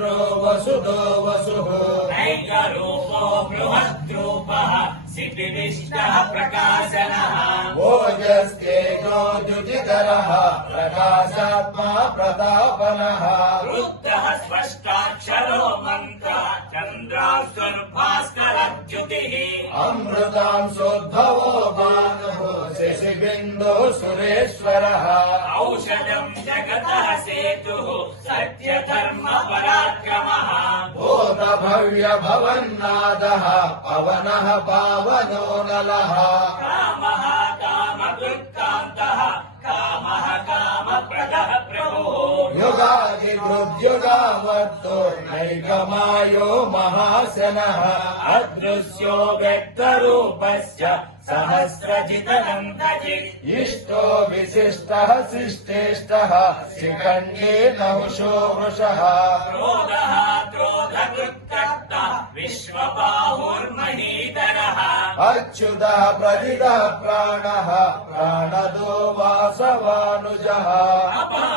इन्द्रो वसुदो वसुः नैकरूपो बृहद्रूपः सिद्धिविष्टः प्रकाशनः ओजस्तेजो द्युतिधरः प्रकाशात्मा प्रतापनः रुद्धः स्पष्टाक्षरो मन्त्रः चन्द्रास्वर्भास्करद्युतिः अमृतांशोद्भवो भानुः शशिबिन्दुः सुरेश्वरः औषधम् जगतः सेतुः सत्यधर्मपराक्रमः भूतभव्यभवन्नादः पवनः पावनो नलः कामः कामकृत्कान्तः कामः कामप्रदः प्रभुः युगादिवृद्युगावर्तो नैकमायो महाशनः अदृश्यो व्यक्तरूपस्य सहस्रजितनन्तजित् इष्टो विशिष्टः शिष्टेष्टः शिखण्डे नहुषो वृषः क्रोधः क्रोधकृत्कर्ता विश्वबाहुर्महीधरः अच्युतः प्रदितः प्राणः प्राणदो वासवानुजः अपा